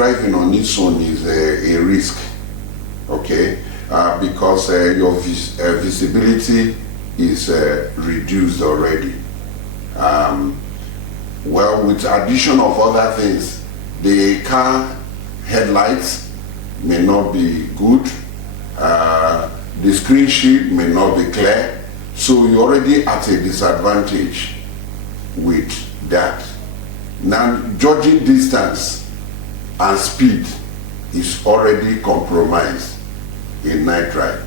driving on its own is a risk, okay, because your visibility is reduced already. Well, with addition of other things, the car headlights may not be good, the screen sheet may not be clear, so you're already at a disadvantage with that. Now, judging distance and speed is already compromised in night drive.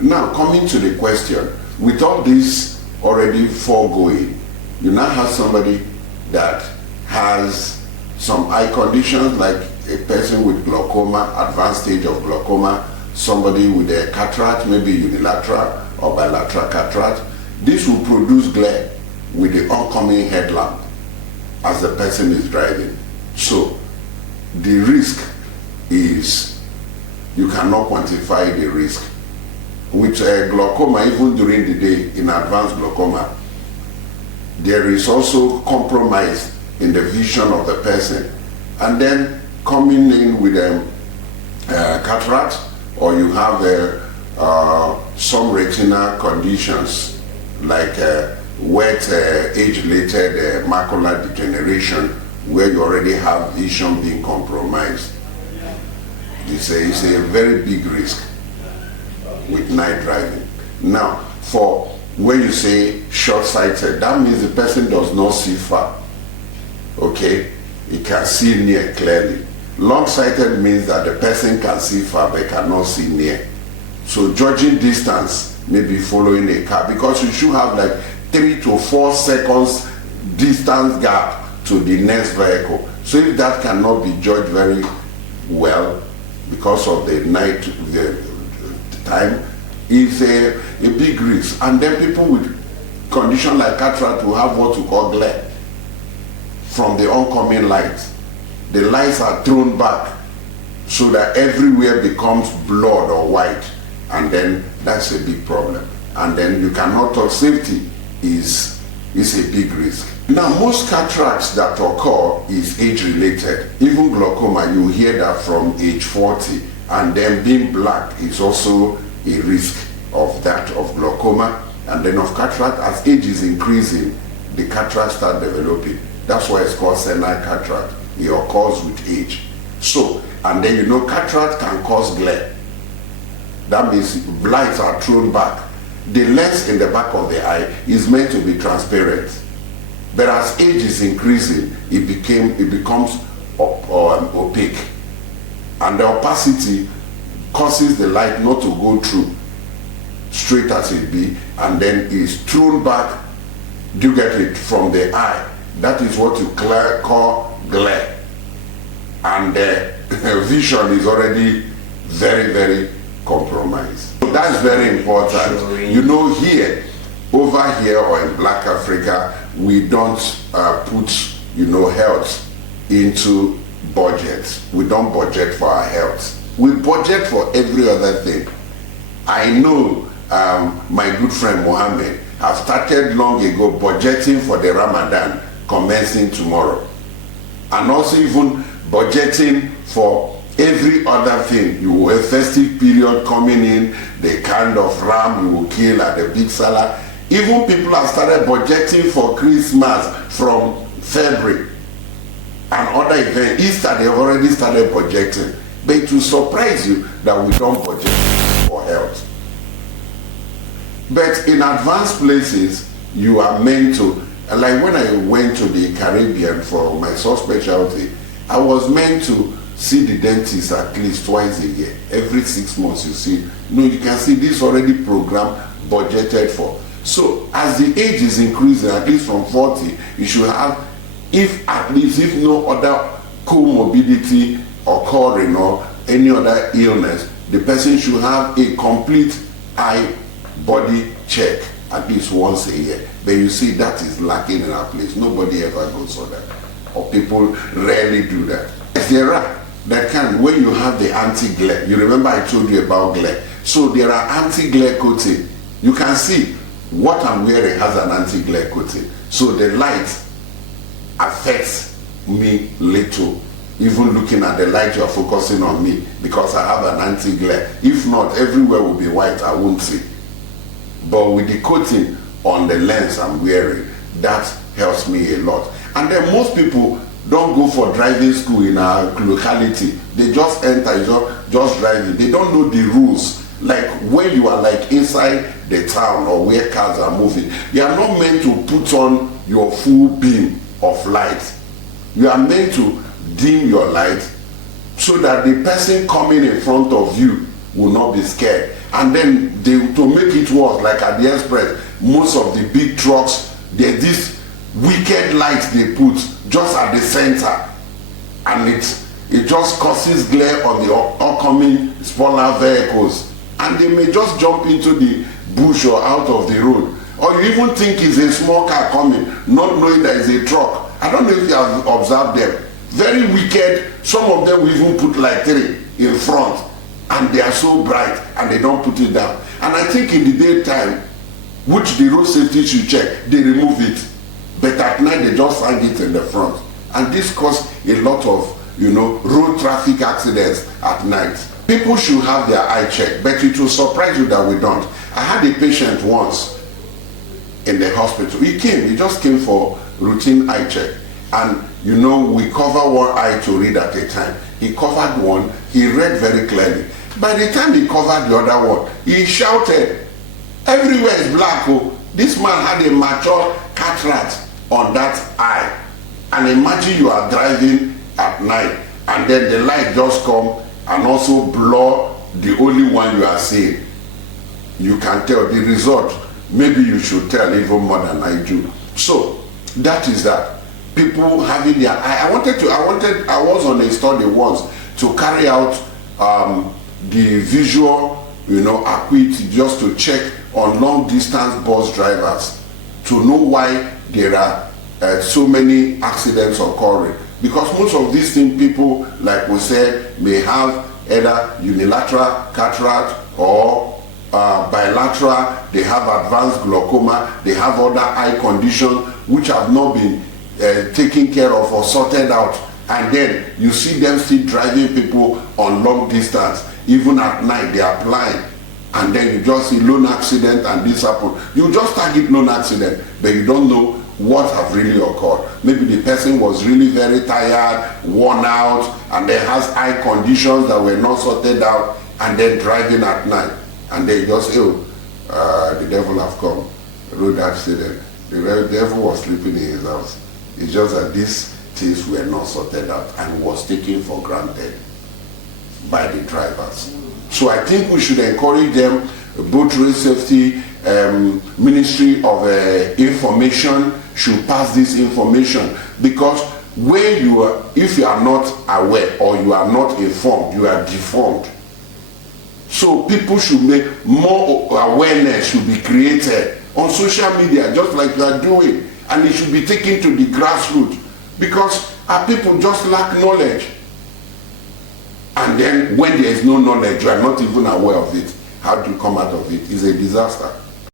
Now, coming to the question, with all this already foregoing, you now have somebody that has some eye conditions, like a person with glaucoma, advanced stage of glaucoma, somebody with a cataract, maybe unilateral or bilateral cataract. This will produce glare with the oncoming headlamp as the person is driving. So the risk is, you cannot quantify the risk. With glaucoma, even during the day, in advanced glaucoma, there is also compromise in the vision of the person. And then coming in with cataract, or you have some retinal conditions like wet age-related macular degeneration, where you already have vision being compromised. It's a very big risk with night driving. Now, for when you say short-sighted, that means the person does not see far. Okay? He can see near clearly. Long-sighted means that the person can see far but cannot see near. So judging distance may be following a car, because you should have like 3 to 4 seconds distance gap to the next vehicle. So if that cannot be judged very well because of the night time, is a big risk. And then people with condition like cataract will have what we call glare from the oncoming lights. The lights are thrown back so that everywhere becomes blood or white, and then that's a big problem. And then you cannot talk. Safety is a big risk. Now, most cataracts that occur is age-related. Even glaucoma, you hear that from age 40, and then being black is also a risk of that, of glaucoma, and then of cataract. As age is increasing, the cataract start developing. That's why it's called senile cataract. It occurs with age. So, and then cataract can cause glare. That means lights are thrown back. The lens in the back of the eye is meant to be transparent. But as age is increasing, it becomes opaque. And the opacity causes the light not to go through straight as it be, and then is thrown back. Do you get it? From the eye. That is what you call glare. And the vision is already very, very compromised. So that's very important. Here, over here or in Black Africa, we don't put, health into budget. We don't budget for our health. We budget for every other thing. I know my good friend Mohammed has started long ago budgeting for the Ramadan commencing tomorrow. And also even budgeting for every other thing. You will have festive period coming in, the kind of ram you will kill at the big Salah. Even people have started budgeting for Christmas from February and other events. Easter, they have already started budgeting. But it will surprise you that we don't budget for health. But in advanced places, you are meant to, like when I went to the Caribbean for my subspecialty, I was meant to see the dentist at least twice a year. Every 6 months you see. You can see this already programmed, budgeted for. So as the age is increasing, at least from 40, you should have, if no other comorbidity occurring or any other illness, the person should have a complete eye body check at least once a year. But you see, that is lacking in our place. Nobody ever goes for that, or people rarely do that. There are that can, when you have the anti-glare, you remember I told you about glare. So there are anti-glare coating. You can see what I'm wearing has an anti-glare coating. So the light affects me little. even looking at the light you're focusing on me, because I have an anti-glare. If not, everywhere will be white, I won't see. But with the coating on the lens I'm wearing, that helps me a lot. And then most people don't go for driving school in our locality. They just enter, just driving. They don't know the rules. Like when you are like inside the town or where cars are moving, you are not meant to put on your full beam of light. You are meant to dim your light so that the person coming in front of you will not be scared. And then to make it worse, like at the express, most of the big trucks, there's this wicked light they put just at the center, and it just causes glare on the upcoming smaller vehicles, and they may just jump into the bush or out of the road, or you even think it's a small car coming, not knowing that it's a truck. I don't know if you have observed them. Very wicked. Some of them will even put like 3 in front, and they are so bright and they don't put it down. And I think in the daytime, which the road safety should check, they remove it. But at night they just hang it in the front. And this causes a lot of, road traffic accidents at night. People should have their eye checked, but it will surprise you that we don't. I had a patient once in the hospital. He just came for routine eye check. And we cover one eye to read at a time. He covered one, he read very clearly. By the time he covered the other one, he shouted, "Everywhere is black, oh." This man had a mature cataract on that eye. And imagine you are driving at night and then the light just come and also blur the only one you are seeing. You can tell the result. Maybe you should tell even more than I do. So that is that. People having their eye. I was on a study once to carry out the visual, acuity, just to check on long distance bus drivers to know why there are so many accidents occurring. Because most of these things, people, like we said, may have either unilateral cataract or bilateral. They have advanced glaucoma. They have other eye conditions which have not been taken care of or sorted out. And then you see them still driving people on long distance. Even at night, they are blind. And then you just see lone accident and this happen. You just target lone accident, but you don't know what have really occurred. Maybe the person was really very tired, worn out, and then has eye conditions that were not sorted out, and then driving at night. And they just say, the devil have come. Road accident. The devil was sleeping in his house. It's just that these things were not sorted out and was taken for granted by the drivers. So I think we should encourage them, both road safety, Ministry of Information should pass this information, because if you are not aware or you are not informed, you are deformed. So people should make more awareness should be created on social media, just like you are doing, and it should be taken to the grassroots, because our people just lack knowledge. And then when there is no knowledge, you are not even aware of it. How do you come out of it? It's a disaster.